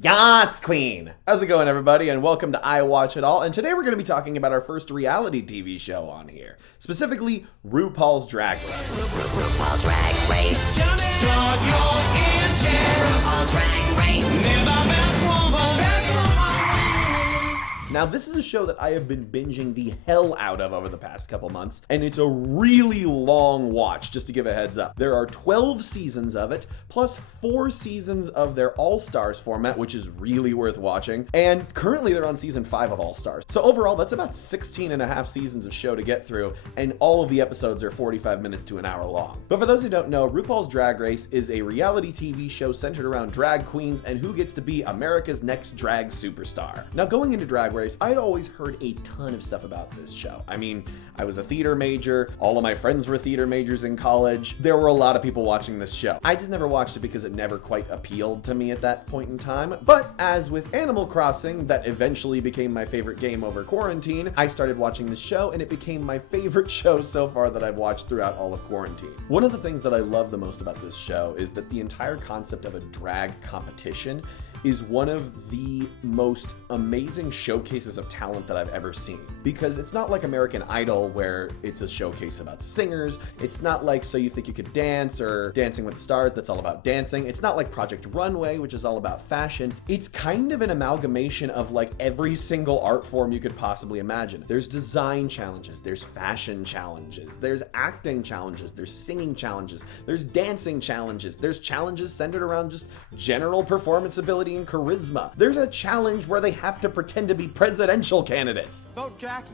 Yas, Queen! How's it going, everybody? And welcome to I Watch It All. And today we're going to be talking about our first reality TV show on here. Specifically, RuPaul's Drag Race. RuPaul's Drag Race. Start your engine. RuPaul's Drag Race. Never best woman. Best woman. Now, this is a show that I have been binging the hell out of over the past couple months, and it's a really long watch, just to give a heads up. There are 12 seasons of it, plus 4 seasons of their All-Stars format, which is really worth watching, and currently they're on season 5 of All-Stars. So overall, that's about 16 and a half seasons of show to get through, and all of the episodes are 45 minutes to an hour long. But for those who don't know, RuPaul's Drag Race is a reality TV show centered around drag queens and who gets to be America's next drag superstar. Now, going into Drag Race, I had always heard a ton of stuff about this show. I mean, I was a theater major, all of my friends were theater majors in college, there were a lot of people watching this show. I just never watched it because it never quite appealed to me at that point in time, but as with Animal Crossing, that eventually became my favorite game over quarantine, I started watching this show and it became my favorite show so far that I've watched throughout all of quarantine. One of the things that I love the most about this show is that the entire concept of a drag competition is one of the most amazing showcases of talent that I've ever seen. Because it's not like American Idol where it's a showcase about singers. It's not like So You Think You Could Dance or Dancing with the Stars that's all about dancing. It's not like Project Runway, which is all about fashion. It's kind of an amalgamation of like every single art form you could possibly imagine. There's design challenges, there's fashion challenges, there's acting challenges, there's singing challenges, there's dancing challenges, there's challenges centered around just general performance ability and charisma. There's a challenge where they have to pretend to be presidential candidates. Vote Jackie,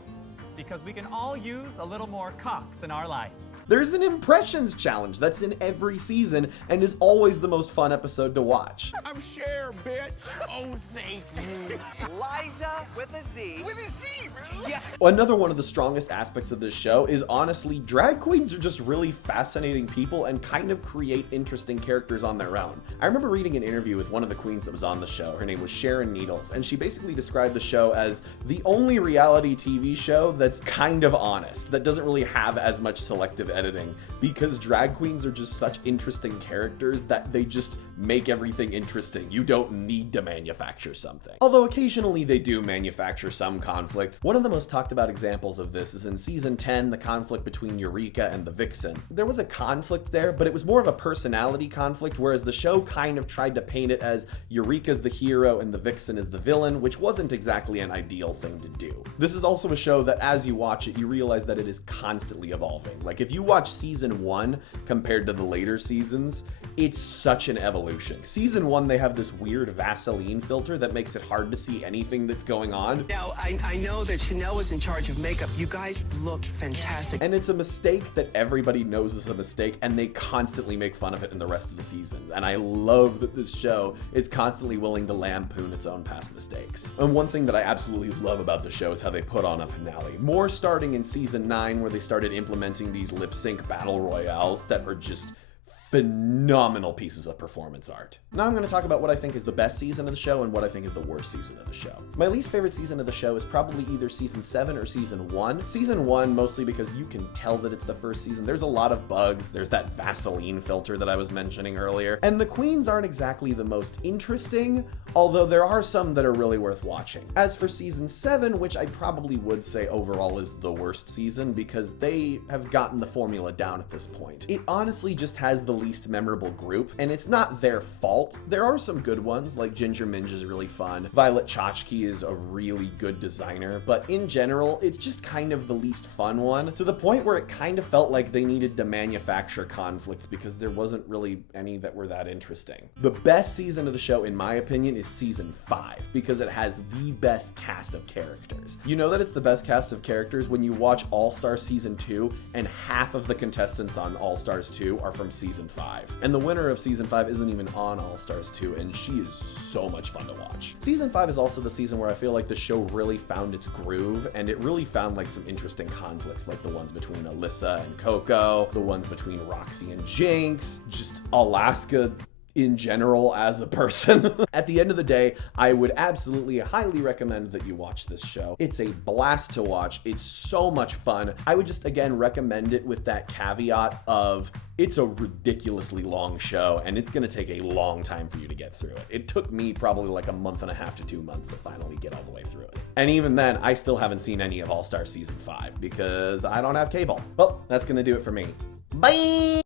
because we can all use a little more Cox in our life. There's an impressions challenge that's in every season and is always the most fun episode to watch. I'm Cher, bitch. Oh, thank you. Liza with a Z. With a Z, bro. Yes. Another one of the strongest aspects of this show is honestly, drag queens are just really fascinating people and kind of create interesting characters on their own. I remember reading an interview with one of the queens that was on the show. Her name was Sharon Needles, and she basically described the show as the only reality TV show that's kind of honest, that doesn't really have as much selective editing, because drag queens are just such interesting characters that they just make everything interesting. You don't need to manufacture something. Although occasionally they do manufacture some conflicts. One of the most talked about examples of this is in season 10, the conflict between Eureka and the Vixen. There was a conflict there, but it was more of a personality conflict, whereas the show kind of tried to paint it as Eureka's the hero and the Vixen is the villain, which wasn't exactly an ideal thing to do. This is also a show that as you watch it, you realize that it is constantly evolving. Like if you watch season 1 compared to the later seasons, it's such an evolution. Season 1, they have this weird Vaseline filter that makes it hard to see anything that's going on. Now, I know that Chanel was in charge of makeup. You guys look fantastic. And it's a mistake that everybody knows is a mistake, and they constantly make fun of it in the rest of the seasons. And I love that this show is constantly willing to lampoon its own past mistakes. And one thing that I absolutely love about the show is how they put on a finale. More starting in season 9, where they started implementing these lip sync battle royales that are just phenomenal pieces of performance art. Now I'm going to talk about what I think is the best season of the show and what I think is the worst season of the show. My least favorite season of the show is probably either season 7 or season 1. Season 1 mostly because you can tell that it's the first season. There's a lot of bugs. There's that Vaseline filter that I was mentioning earlier. And the queens aren't exactly the most interesting, although there are some that are really worth watching. As for season 7, which I probably would say overall is the worst season because they have gotten the formula down at this point. It honestly just has the least memorable group, and it's not their fault. There are some good ones, like Ginger Minj is really fun. Violet Chachki is a really good designer, but in general, it's just kind of the least fun one, to the point where it kind of felt like they needed to manufacture conflicts because there wasn't really any that were that interesting. The best season of the show, in my opinion, is season 5, because it has the best cast of characters. You know that it's the best cast of characters when you watch All-Star Season 2, and half of the contestants on All-Stars 2 are from Season 5. And the winner of Season 5 isn't even on All-Stars 2, and she is so much fun to watch. Season 5 is also the season where I feel like the show really found its groove, and it really found like some interesting conflicts, like the ones between Alyssa and Coco, the ones between Roxy and Jinx, just Alaska in general as a person. At the end of the day, I would absolutely highly recommend that you watch this show. It's a blast to watch. It's so much fun. I would just, again, recommend it with that caveat of it's a ridiculously long show and it's gonna take a long time for you to get through it. It took me probably like a month and a half to 2 months to finally get all the way through it. And even then, I still haven't seen any of All-Star Season 5 because I don't have cable. Well, that's gonna do it for me. Bye!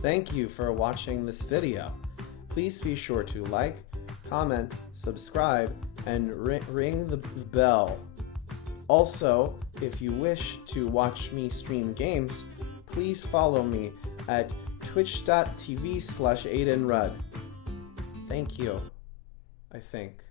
Thank you for watching this video. Please be sure to like, comment, subscribe, and ring the bell. Also, if you wish to watch me stream games, please follow me at twitch.tv/AidenRudd. Thank you, I think.